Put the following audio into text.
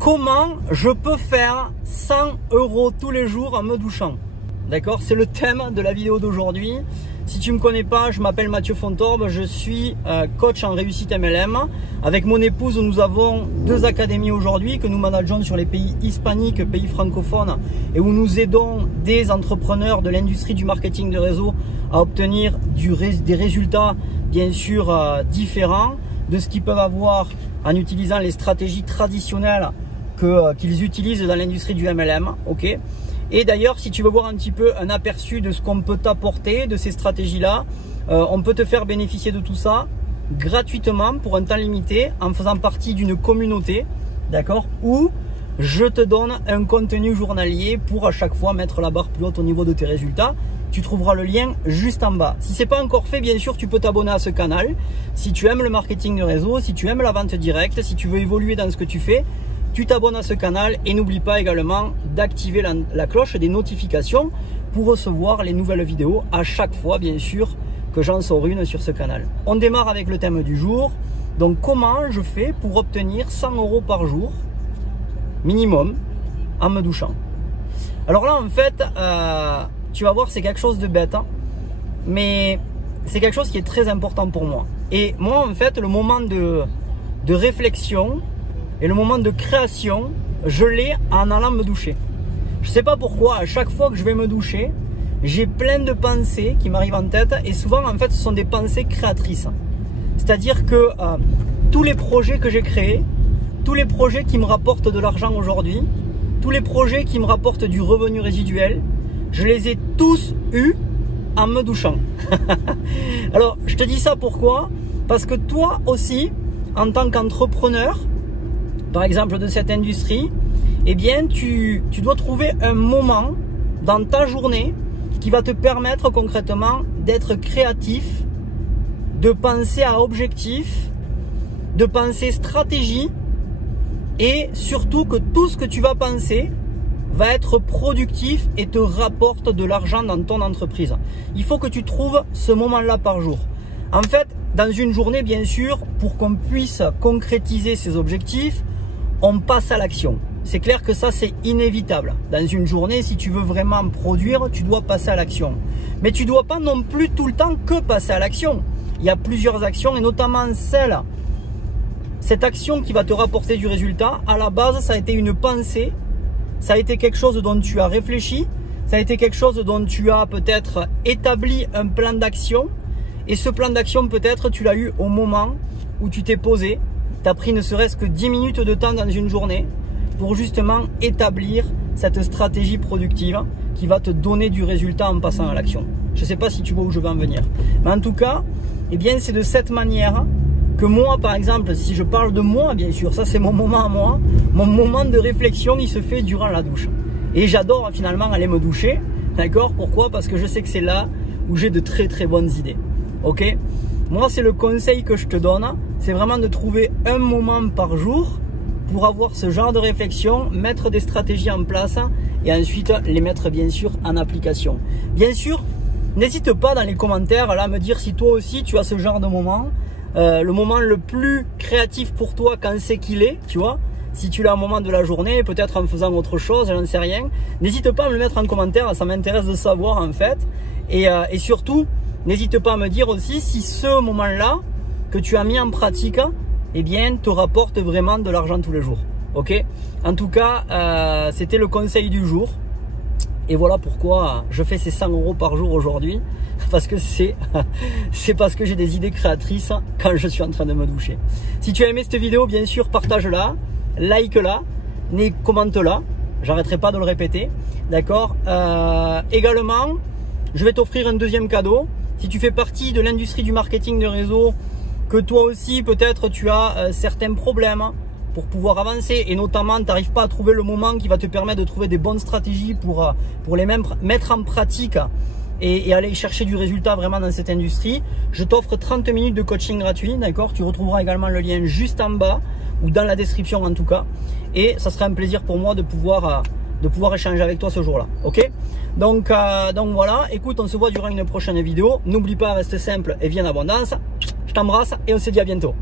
Comment je peux faire 100 € tous les jours en me douchant? D'accord, c'est le thème de la vidéo d'aujourd'hui. Si tu ne me connais pas, je m'appelle Mathieu Fontorbe, je suis coach en réussite MLM. Avec mon épouse, nous avons 2 académies aujourd'hui que nous manageons sur les pays hispaniques, pays francophones, et où nous aidons des entrepreneurs de l'industrie du marketing de réseau à obtenir des résultats bien sûr différents de ce qu'ils peuvent avoir en utilisant les stratégies traditionnelles qu'ils utilisent dans l'industrie du MLM. Ok. Et d'ailleurs, si tu veux voir un petit peu un aperçu de ce qu'on peut t'apporter, de ces stratégies-là, on peut te faire bénéficier de tout ça gratuitement pour un temps limité en faisant partie d'une communauté, d'accord, où je te donne un contenu journalier pour à chaque fois mettre la barre plus haute au niveau de tes résultats. Tu trouveras le lien juste en bas. Si ce n'est pas encore fait, bien sûr, tu peux t'abonner à ce canal. Si tu aimes le marketing de réseau, si tu aimes la vente directe, si tu veux évoluer dans ce que tu fais, tu t'abonnes à ce canal et n'oublie pas également d'activer la cloche des notifications pour recevoir les nouvelles vidéos à chaque fois, bien sûr, que j'en sors une sur ce canal. On démarre avec le thème du jour. Donc, comment je fais pour obtenir 100 € par jour minimum en me douchant? Alors là, en fait, tu vas voir, c'est quelque chose de bête, hein, mais c'est quelque chose qui est très important pour moi. Et moi, en fait, le moment de réflexion et le moment de création, je l'ai en allant me doucher. Je ne sais pas pourquoi, à chaque fois que je vais me doucher, j'ai plein de pensées qui m'arrivent en tête et souvent, en fait, ce sont des pensées créatrices. C'est-à-dire que tous les projets que j'ai créés, tous les projets qui me rapportent de l'argent aujourd'hui, tous les projets qui me rapportent du revenu résiduel, je les ai tous eus en me douchant. Alors, je te dis ça pourquoi? Parce que toi aussi, en tant qu'entrepreneur, par exemple de cette industrie, eh bien, tu dois trouver un moment dans ta journée qui va te permettre concrètement d'être créatif, de penser à objectif, de penser stratégie et surtout que tout ce que tu vas penser va être productif et te rapporte de l'argent dans ton entreprise. Il faut que tu trouves ce moment-là par jour. En fait, dans une journée, bien sûr, pour qu'on puisse concrétiser ces objectifs, on passe à l'action. C'est clair que ça, c'est inévitable. Dans une journée, si tu veux vraiment produire, tu dois passer à l'action. Mais tu ne dois pas non plus tout le temps que passer à l'action. Il y a plusieurs actions et notamment cette action qui va te rapporter du résultat. À la base, ça a été une pensée. Ça a été quelque chose dont tu as réfléchi. Ça a été quelque chose dont tu as peut-être établi un plan d'action. Et ce plan d'action, peut-être, tu l'as eu au moment où tu t'es posé. Tu as pris ne serait-ce que 10 minutes de temps dans une journée pour justement établir cette stratégie productive qui va te donner du résultat en passant à l'action. Je ne sais pas si tu vois où je veux en venir. Mais en tout cas, eh bien, c'est de cette manière que moi, par exemple, si je parle de moi, bien sûr, ça c'est mon moment à moi, mon moment de réflexion, il se fait durant la douche. Et j'adore finalement aller me doucher, d'accord? Pourquoi? Parce que je sais que c'est là où j'ai de très très bonnes idées. Ok? Moi, c'est le conseil que je te donne, c'est vraiment de trouver un moment par jour pour avoir ce genre de réflexion, mettre des stratégies en place et ensuite les mettre bien sûr en application. Bien sûr, n'hésite pas dans les commentaires là à me dire si toi aussi tu as ce genre de moment. Le moment le plus créatif pour toi, quand c'est qu'il est, tu vois, si tu l'as un moment de la journée, peut-être en faisant autre chose, j'en sais rien, n'hésite pas à me le mettre en commentaire, ça m'intéresse de savoir en fait, et surtout, n'hésite pas à me dire aussi si ce moment-là que tu as mis en pratique, eh bien, te rapporte vraiment de l'argent tous les jours, ok? En tout cas, c'était le conseil du jour. Et voilà pourquoi je fais ces 100 € par jour aujourd'hui. Parce que c'est parce que j'ai des idées créatrices quand je suis en train de me doucher. Si tu as aimé cette vidéo, bien sûr, partage-la, like-la, commente-la. J'arrêterai pas de le répéter. D'accord. Également, je vais t'offrir un deuxième cadeau. Si tu fais partie de l'industrie du marketing de réseau, que toi aussi, peut-être, tu as certains problèmes pour pouvoir avancer et notamment tu n'arrives pas à trouver le moment qui va te permettre de trouver des bonnes stratégies pour les mettre en pratique et aller chercher du résultat vraiment dans cette industrie, je t'offre 30 minutes de coaching gratuit, d'accord? Tu retrouveras également le lien juste en bas ou dans la description en tout cas, et ça sera un plaisir pour moi de pouvoir échanger avec toi ce jour-là, ok? Donc voilà, écoute, on se voit durant une prochaine vidéo. N'oublie pas, reste simple et viens en abondance. Je t'embrasse et on se dit à bientôt.